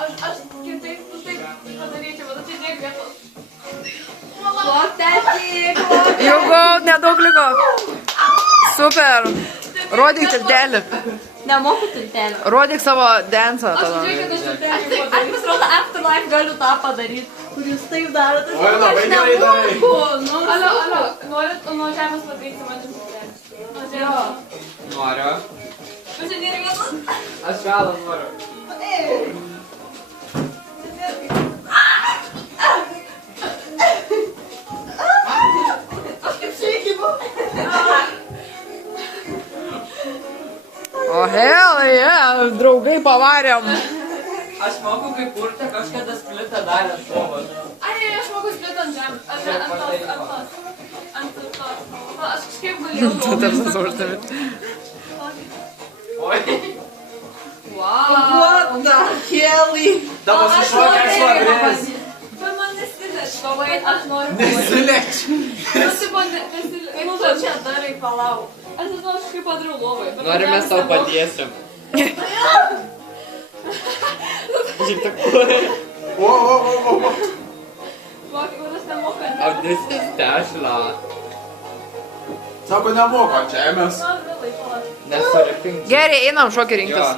Aš kitaip padaryčiau, bet čia tiek vietos. Jau gau, nedaug liko. Super. Rodyk tiltelį. Nemoku tiltelį. Rodyk savo dansą tada. Aš pasirodo Afterlife galiu tą padaryti, kur jūs taip darote. Oi, labai gerai darai. Alio, norit nuo žemės padaryti man tiltelį? Nuo žemės. Noriu. Pasidėri vietos? Aš vėlą noriu. O hell yeah, draugai pavarėm. Aš moku kaip urtė kažkada splitą darė ant povo. Ai, aš moku splitą ant žemės. Ant tos. Aš kažkaip galėjau. Tu taip susurtami. Oi. What the hell? Dabar sušokęs labrės. Bet man nesilėč. Aš noriu. Nesileč. Kaip tu čia darai, palauk. Aš žinau, aš kaip padariau lovai. Nori mes tau padėsim. Žiūrėk, tak. O. Vakar, aš nemoku. Oh, this is tešla. Sako, nemoka, čia mes. Nesurinkti. Gerai, einam šokį rinktis.